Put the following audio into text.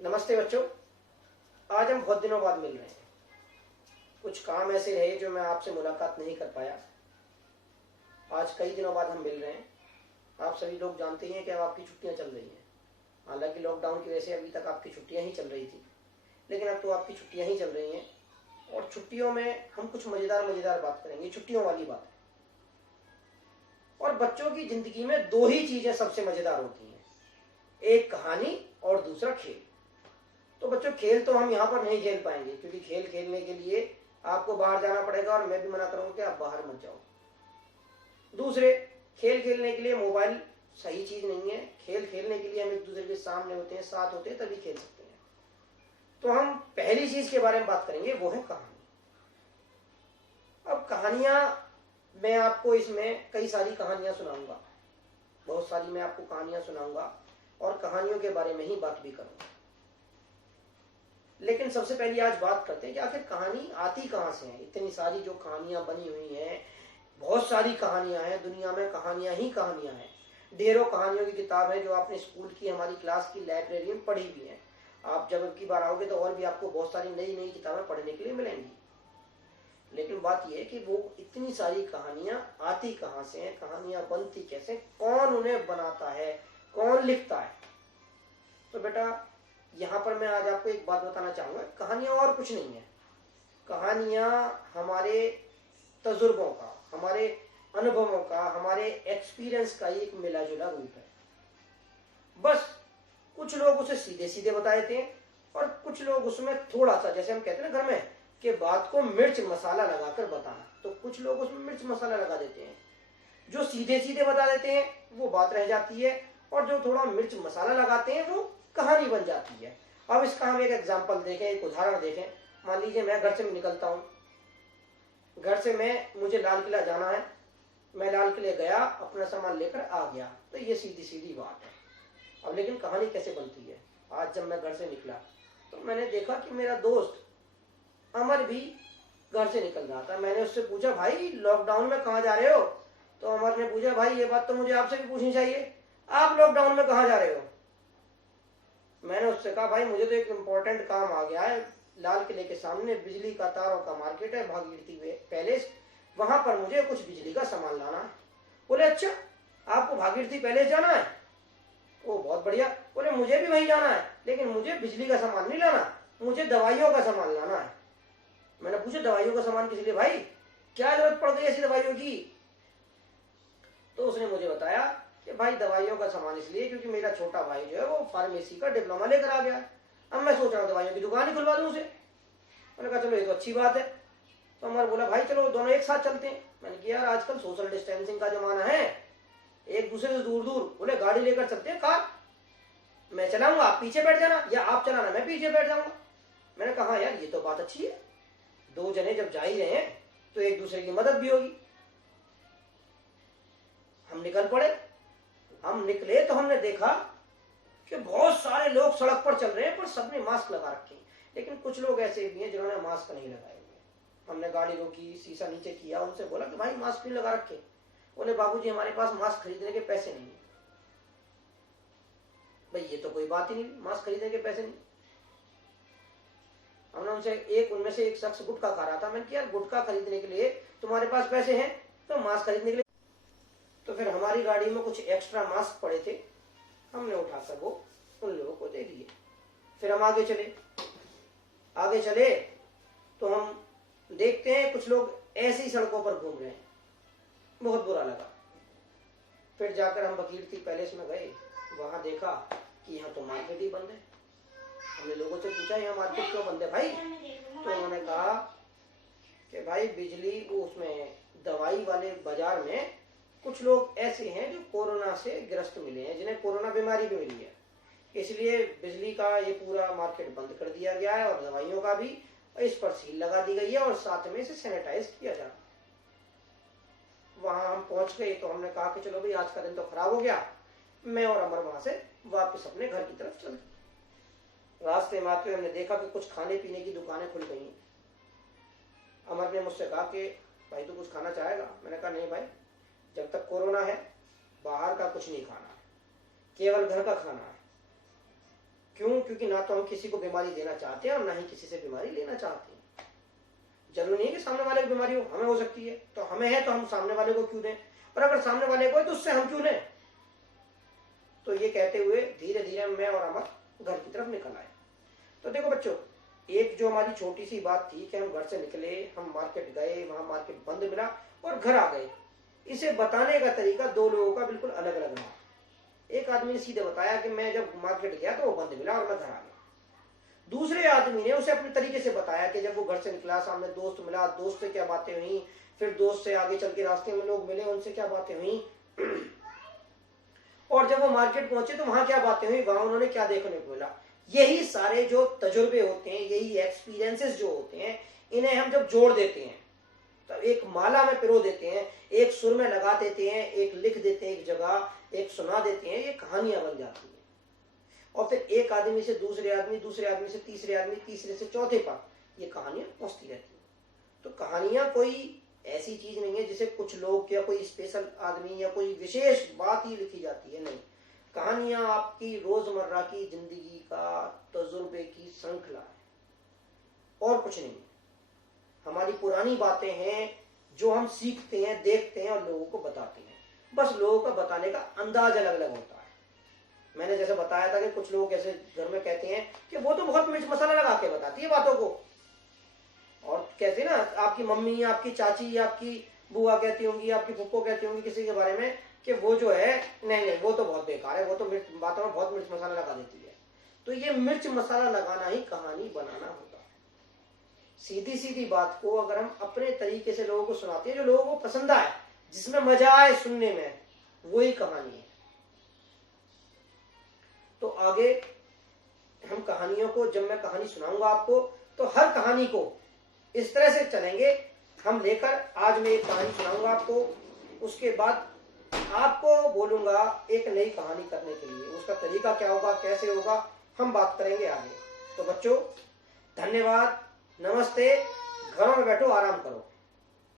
नमस्ते बच्चों। आज हम बहुत दिनों बाद मिल रहे हैं। कुछ काम ऐसे रहे जो मैं आपसे मुलाकात नहीं कर पाया। आज कई दिनों बाद हम मिल रहे हैं। आप सभी लोग जानते हैं कि अब आपकी छुट्टियां चल रही हैं। हालांकि लॉकडाउन की वजह से अभी तक आपकी छुट्टियां ही चल रही थी, लेकिन अब तो आपकी छुट्टियां ही चल रही हैं और छुट्टियों में हम कुछ मज़ेदार बात करेंगे। छुट्टियों वाली बात है। और बच्चों की जिंदगी में दो ही चीज़ें सबसे मज़ेदार होती हैं, एक कहानी और दूसरा खेल। तो बच्चों, खेल तो हम यहाँ पर नहीं खेल पाएंगे क्योंकि खेल खेलने के लिए आपको बाहर जाना पड़ेगा और मैं भी मना करूँगा कि आप बाहर मत जाओ। दूसरे, खेल खेलने के लिए मोबाइल सही चीज़ नहीं है। खेल खेलने के लिए हम एक दूसरे के सामने होते हैं, साथ होते हैं, तभी खेल सकते हैं। तो हम पहली चीज़ के बारे में बात करेंगे, वो है कहानी। अब कहानियाँ, मैं आपको इसमें कई सारी कहानियाँ सुनाऊंगा, बहुत सारी मैं आपको कहानियाँ सुनाऊंगा और कहानियों के बारे में ही बात भी करूँगा। लेकिन सबसे पहले आज बात करते हैं कि आखिर कहानी आती कहाँ से है। इतनी सारी जो कहानियां बनी हुई हैं, बहुत सारी कहानियां हैं दुनिया में, कहानियां ही कहानियां हैं। ढेरों कहानियों की किताब है जो आपने स्कूल की, हमारी क्लास की लाइब्रेरी में पढ़ी भी है। आप जब की बार आओगे तो और भी आपको बहुत सारी नई नई किताबें पढ़ने के लिए मिलेंगी। लेकिन बात यह है कि वो इतनी सारी कहानियां आती कहाँ से हैं, कहानियां बनती कैसे, कौन उन्हें बनाता है, कौन लिखता है। तो बेटा, यहाँ पर मैं आज आपको एक बात बताना चाहूँगा, कहानियाँ और कुछ नहीं है। कहानियाँ हमारे तजुर्बों का, हमारे अनुभवों का, हमारे एक्सपीरियंस का एक मिला जुला रूप है। बस कुछ लोग उसे सीधे सीधे बता देते हैं और कुछ लोग उसमें थोड़ा सा, जैसे हम कहते हैं ना घर में कि बात को मिर्च मसाला लगाकर बताना, तो कुछ लोग उसमें मिर्च मसाला लगा देते हैं। जो सीधे सीधे बता देते हैं वो बात रह जाती है, और जो थोड़ा मिर्च मसाला लगाते हैं वो कहानी बन जाती है। अब इसका हम एक एग्जाम्पल देखें, एक उदाहरण देखें। मान लीजिए मैं घर से निकलता हूँ, घर से मुझे लाल किला जाना है, मैं लाल किले गया, अपना सामान लेकर आ गया, तो ये सीधी सीधी बात है। अब लेकिन कहानी कैसे बनती है। आज जब मैं घर से निकला तो मैंने देखा कि मेरा दोस्त अमर भी घर से निकल रहा था। मैंने उससे पूछा, भाई लॉकडाउन में कहाँ जा रहे हो? तो अमर ने पूछा, भाई ये बात तो मुझे आपसे भी पूछनी चाहिए, आप लॉकडाउन में कहाँ जा रहे हो? मैंने उससे कहा, भाई मुझे तो एक इम्पोर्टेंट काम आ गया है, लाल किले के सामने बिजली का तारों का मार्केट है, भागीरथी पैलेस, वहां पर मुझे कुछ बिजली का सामान लाना है। बोले अच्छा, आपको भागीरथी पैलेस जाना है? वो बहुत बढ़िया। बोले मुझे भी वहीं जाना है, लेकिन मुझे बिजली का सामान नहीं लाना, मुझे दवाइयों का सामान लाना है। मैंने पूछा, दवाइयों का सामान किस लिए भाई, क्या जरूरत पड़ गई ऐसी दवाइयों की? तो उसने मुझे बताया कि भाई दवाइयों का सामान इसलिए क्योंकि मेरा छोटा भाई जो है वो फार्मेसी का डिप्लोमा लेकर आ गया है। अब मैं सोच रहा हूँ दवाइयों की दुकान ही खुलवा दूँ उसे। मैंने कहा चलो ये तो अच्छी बात है। तो हमारा बोला, भाई चलो दोनों एक साथ चलते हैं। मैंने कहा यार आजकल सोशल डिस्टेंसिंग का जमाना है, एक दूसरे से दूर दूर। बोले गाड़ी लेकर चलते हैं, कार मैं चलाऊंगा, आप पीछे बैठ जाना, या आप चलाना मैं पीछे बैठ जाऊंगा। मैंने कहा यार ये तो बात अच्छी है, दो जने जब जा ही रहे हैं तो एक दूसरे की मदद भी होगी। हम निकल पड़े। हम निकले तो हमने देखा कि बहुत सारे लोग सड़क पर चल रहे हैं, पर सबने मास्क लगा रखे हैं। लेकिन कुछ लोग ऐसे भी हैं जिन्होंने मास्क नहीं लगाए हुए। हमने गाड़ी रोकी, शीशा नीचे किया, उनसे बोला कि भाई मास्क नहीं लगा रखे? बोले बाबूजी हमारे पास मास्क खरीदने के पैसे नहीं है। भाई ये तो कोई बात ही नहीं, मास्क खरीदने के पैसे नहीं। हमने उनमें से एक शख्स गुटखा खा रहा था। मैंने कहा यार गुटखा खरीदने के लिए तुम्हारे पास पैसे हैं तो मास्क खरीदने के लिए। तो फिर हमारी गाड़ी में कुछ एक्स्ट्रा मास्क पड़े थे, हमने उठाकर वो उन लोगों को दे दिए। फिर हम आगे चले तो हम देखते हैं कुछ लोग ऐसे ही सड़कों पर घूम रहे हैं। बहुत बुरा लगा। फिर जाकर हम भागीरथी पैलेस में गए, वहां देखा कि यहाँ तो मार्केट ही बंद है। हमने लोगों से पूछा यहाँ मार्केट क्यों बंद है भाई? तो उन्होंने कहा कि भाई बिजली उसमें दवाई वाले बाजार में कुछ लोग ऐसे हैं जो कोरोना से ग्रस्त मिले हैं, जिन्हें कोरोना बीमारी भी मिली है, इसलिए बिजली का ये पूरा मार्केट बंद कर दिया गया है और दवाइयों का भी, इस पर सील लगा दी गई है और साथ में इसे सैनिटाइज किया जा रहा है। वहां हम पहुंच गए तो हमने कहा कि चलो भाई आज का दिन तो खराब हो गया, मैं और अमर वहां से वापस अपने घर की तरफ चलते। रास्ते में आते हमने देखा कि कुछ खाने पीने की दुकानें खुल गई। अमर ने मुझसे कहा कि भाई तू कुछ खाना चाहेगा? मैंने कहा नहीं भाई, जब तक कोरोना है बाहर का कुछ नहीं खाना है, केवल घर का खाना है। क्यों? क्योंकि ना तो हम किसी को बीमारी देना चाहते हैं और ना ही किसी से बीमारी लेना चाहते हैं। जरूरी नहीं है कि सामने वाले को बीमारी हो, हमें हो सकती है, तो हमें है तो हम सामने वाले को क्यों दें, और अगर सामने वाले को है तो उससे हम क्यों लें। तो ये कहते हुए धीरे धीरे मैं और अमर घर की तरफ निकल आए। तो देखो बच्चों, एक जो हमारी छोटी सी बात थी कि हम घर से निकले, हम मार्केट गए, वहां मार्केट बंद मिला और घर आ गए, इसे बताने का तरीका दो लोगों का बिल्कुल अलग अलग रहा। एक आदमी ने सीधे बताया कि मैं जब मार्केट गया तो वो बंद मिला और मैं घर आ गया। दूसरे आदमी ने उसे अपने तरीके से बताया कि जब वो घर से निकला, सामने दोस्त मिला, दोस्त से क्या बातें हुई, फिर दोस्त से आगे चल के रास्ते में लोग मिले, उनसे क्या बातें हुई, और जब वो मार्केट पहुंचे तो वहां क्या बातें हुई, वहां उन्होंने क्या देखने को मिला। यही सारे जो तजुर्बे होते हैं, यही एक्सपीरियंसेस जो होते हैं, इन्हें हम जब जोड़ देते हैं तो एक माला में पिरो देते हैं, एक सुर में लगा देते हैं, एक लिख देते हैं, एक जगह एक सुना देते हैं, ये कहानियां बन जाती हैं। और फिर एक आदमी से दूसरे आदमी, दूसरे आदमी से तीसरे आदमी, तीसरे से चौथे पर ये कहानियां पहुंचती रहती हैं। तो कहानियां कोई ऐसी चीज नहीं है जिसे कुछ लोग या कोई स्पेशल आदमी या कोई विशेष बात ही लिखी जाती है, नहीं। कहानियां आपकी रोजमर्रा की जिंदगी का तजुर्बे की श्रृंखला है और कुछ नहीं। हमारी पुरानी बातें हैं जो हम सीखते हैं, देखते हैं और लोगों को बताते हैं। बस लोगों का बताने का अंदाज अलग अलग होता है। मैंने जैसे बताया था कि कुछ लोग ऐसे घर में कहते हैं कि वो तो बहुत मिर्च मसाला लगा के बताती है बातों को, और कहते हैं ना, आपकी मम्मी, आपकी चाची, आपकी बुआ कहती होंगी, आपकी फुप्पो कहती होंगी किसी के बारे में कि वो जो है नहीं नहीं वो तो बहुत बेकार है, वो तो बातों में बहुत मिर्च मसाला लगा देती है। तो ये मिर्च मसाला लगाना ही कहानी बनाना होता है। सीधी सीधी बात को अगर हम अपने तरीके से लोगों को सुनाते हैं, जो लोगों को पसंद आए, जिसमें मजा आए सुनने में, वही कहानी है। तो आगे हम कहानियों को, जब मैं कहानी सुनाऊंगा आपको, तो हर कहानी को इस तरह से चलेंगे हम लेकर। आज मैं एक कहानी सुनाऊंगा आपको, उसके बाद आपको बोलूंगा एक नई कहानी करने के लिए, उसका तरीका क्या होगा, कैसे होगा, हम बात करेंगे आगे। तो बच्चों धन्यवाद, नमस्ते, घरों में बैठो, आराम करो।